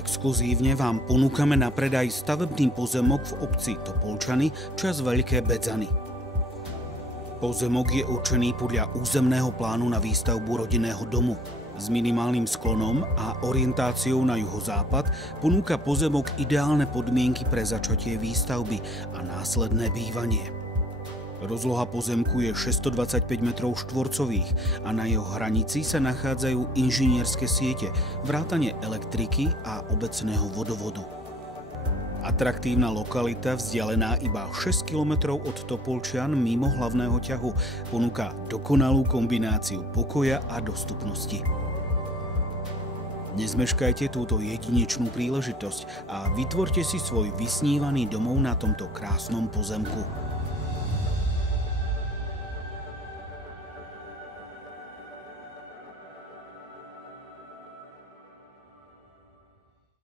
Exkluzívne vám ponúkame na predaj stavebný pozemok v obci Topolčany, čas Veľké Bedzany. Pozemok je určený podľa územného plánu na výstavbu rodinného domu. S minimálnym sklonom a orientáciou na juhozápad ponúka pozemok ideálne podmienky pre začatie výstavby a následné bývanie. Rozloha pozemku je 625 m2 a na jeho hranici sa nachádzajú inžinierske siete, vrátane elektriky a obecného vodovodu. Atraktívna lokalita, vzdialená iba 6 km od Topolčian mimo hlavného ťahu, ponúka dokonalú kombináciu pokoja a dostupnosti. Nezmeškajte túto jedinečnú príležitosť a vytvorte si svoj vysnívaný domov na tomto krásnom pozemku.